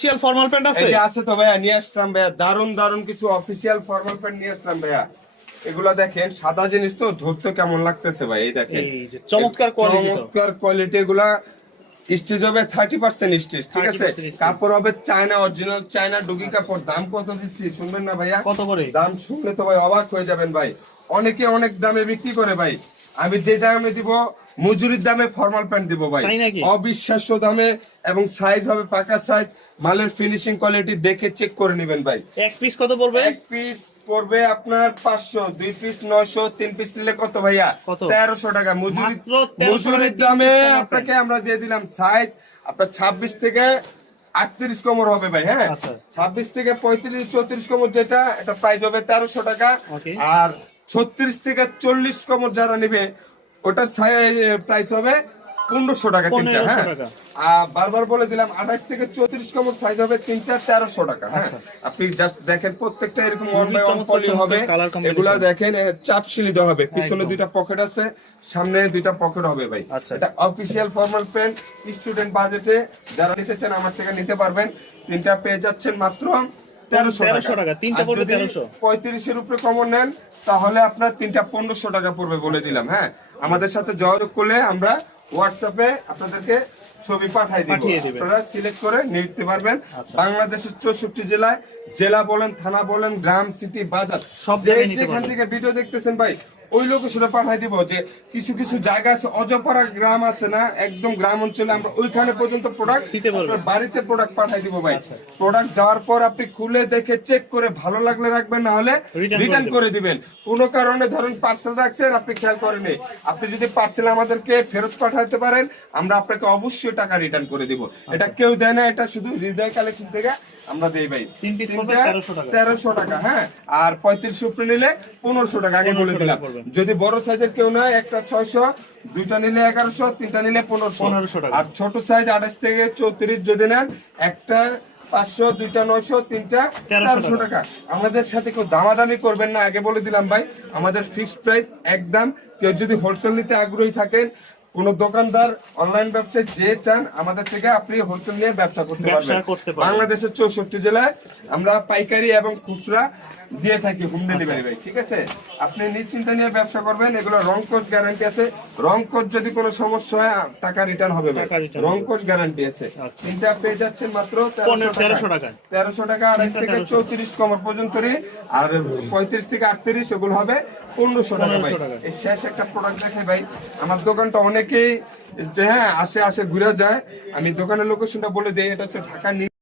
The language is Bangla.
অফিশিয়াল ফর্মাল প্যান্ট আছে? এই যে আছে তো ভাইয়া, নিয়ে আসলাম ভাইয়া, দারুন দারুন কিছু অফিসিয়াল ফর্মাল প্যান্ট নিয়ে আসলাম ভাইয়া। এগুলা দেখেন, সাদা জিনিস তো ধরতে কেমন লাগতেছে ভাই, এই দেখেন এই যে চমৎকার কোয়ালিটি, তো চমৎকার কোয়ালিটি। এগুলা স্টিচ হবে 30% স্টিচ, ঠিক আছে? 30% stitch। কাপড় হবে চায়না, অরিজিনাল চায়না ডুগি কাপড়। দাম কত দিচ্ছি শুনবেন না ভাইয়া? কত করে? দাম শুনলে তো ভাই অবাক হয়ে যাবেন ভাই। অনেকে অনেক দামে বিক্রি করে ভাই, আমি যে দামে দিব মজুরির দামে ফর্মাল প্যান্ট দিব ভাই, তাই নাকি? অবিশ্বাস্য দামে। এবং সাইজ হবে পাকা সাইজ, মালের ফিনিশিং কোয়ালিটি দেখে চেক করে নেবেন ভাই। এক পিস কত পড়বে? এক পিস পড়বে আপনার 500, 2 পিস 900, 3 পিস নিলে কত ভাইয়া? কত? 1300 টাকা মজুরি। মাত্র 1300 মজুরির টাকায় দামে 3 পিস আপনাকে আমরা দিয়ে দিলাম। সাইজ আপনার 26 থেকে 38 কোমর হবে ভাই, হ্যাঁ। আচ্ছা। 26 থেকে 35 34 কোমর যেটা, এটা প্রাইস হবে 1300 টাকা। Okay। আর 36 থেকে 40 কোমর যারা নেবে, ওটার প্রাইস হবে 1500 টাকা তিনটা, 1500 হ্যাঁ। টাকা। আর বারবার বলে দিলাম 28 থেকে 34 কোমর সাইজ হবে তিনটা 1300 টাকা, হ্যাঁ। আচ্ছা। আপনি জাস্ট দেখেন প্রত্যেকটা এরকম খুবই ওয়ান বাই ওয়ান চমৎকার পলি হবে। চমৎকার colour combination। এগুলা দেখেন চাপ সিলি দেওয়া হবে, পিছনে একদম। দুইটা পকেট আছে, সামনে দুইটা পকেট হবে ভাই। আচ্ছা। এটা অফিশিয়াল ফর্মাল প্যান্ট, স্টুডেন্ট বাজেটে যারা নিতে চান আমার থেকে নিতে পারবেন। তিনটা পেয়ে যাচ্ছেন মাত্র 1300 টাকা। তিনটা পড়বে 1300। 35 এর উপরে কমন নেন তাহলে আপনার তিনটা 1500 টাকা পড়বে বলে দিলাম, হ্যাঁ। আমাদের সাথে যোগাযোগ করলে আমরা হোয়াটসঅ্যাপে আপনাদেরকে ছবি পাঠিয়ে দিব, পাঠিয়ে দিবেন। আপনারা সিলেক্ট করে নিতে পারবেন। আচ্ছা। বাংলাদেশের 64 জেলায়, জেলা বলেন, থানা বলেন, গ্রাম, সিটি, বাজার, সব জায়গায় নিতে যেখান পারবেন। থেকে ভিডিও দেখতেছেন ভাই, ওই লোকেশনে পাঠিয়ে দিব। যে কিছু কিছু জায়গা আছে, অজপাড়া গ্রাম আছে না, একদম গ্রাম অঞ্চলে, আমরা ওইখানে পর্যন্ত প্রোডাক্ট দিতে পারবো। আপনার বাড়িতে প্রোডাক্ট পাঠিয়ে দিব ভাই। আচ্ছা। প্রোডাক্ট যাওয়ার পর আপনি খুলে দেখে চেক করে ভালো লাগলে রাখবেন, না হলে Return রিটার্ন করে করে দিবেন। কোনো কারণে ধরুন পার্সেল রাখছেন, আপনি খেয়াল করেননি, আপনি যদি পার্সেল আমাদেরকে ফেরত পাঠাতে পারেন, আমরা আপনাকে অবশ্যই টাকা রিটার্ন করে দিব। এটা কেউ দেয় না, এটা শুধু হৃদয় কালেকশন থেকে আমরা দেই ভাই। 3 পিস পড়বে 1300 টাকা। 1300 টাকা, হ্যাঁ। আর 35 উপরে নিলে 1500 টাকা, আগে বলে 1500 দিলাম। টাকা পড়বে। যদি বড় সাইজের কেউ নেয়, একটা 600, দুইটা নিলে 1100, তিনটা নিলে 1500 টাকা। আর ছোট সাইজ 28 থেকে 34 যদি নেন, একটা 500, দুইটা 900, তিনটা 1300 টাকা। আমাদের সাথে কেউ দামাদামি করবেন না, আগে বলে দিলাম ভাই। আমাদের ফিক্সড প্রাইস একদম। কেউ যদি হোলসেল নিতে আগ্রহী থাকেন, কোন দোকানদার, অনলাইন ব্যবসায় যে চান, আমাদের থেকে আপনি হোলসেল নিয়ে ব্যবসা করতে পারবেন। বাংলাদেশের 64 জেলায় আমরা পাইকারি এবং খুচরা দিয়ে থাকি, হোম ডেলিভারি ভাই, ঠিক আছে? আপনি নিশ্চিন্তে নিয়ে ব্যবসা করবেন। এগুলো রং কোচ গ্যারান্টি আছে, রং কোচ যদি কোনো সমস্যা হয় টাকা রিটার্ন হবে ভাই, টাকা return রং হবে। কোচ গ্যারান্টি আছে। আচ্ছা। তিনটা পেয়ে যাচ্ছেন মাত্র 1300 টাকা। 1300 টাকা। 28 থেকে 34 কোমর পর্যন্ত, আর 35 থেকে 38 এগুলো হবে 1500 টাকা ভাই। 1500 টাকা। এই শেষ একটা প্রোডাক্ট দেখে ভাই, আমার দোকানটা অনেকেই যে হ্যাঁ আসে ঘুরে যায়, আমি দোকানের লোকেশনটা বলে দিই। এটা হচ্ছে ঢাকা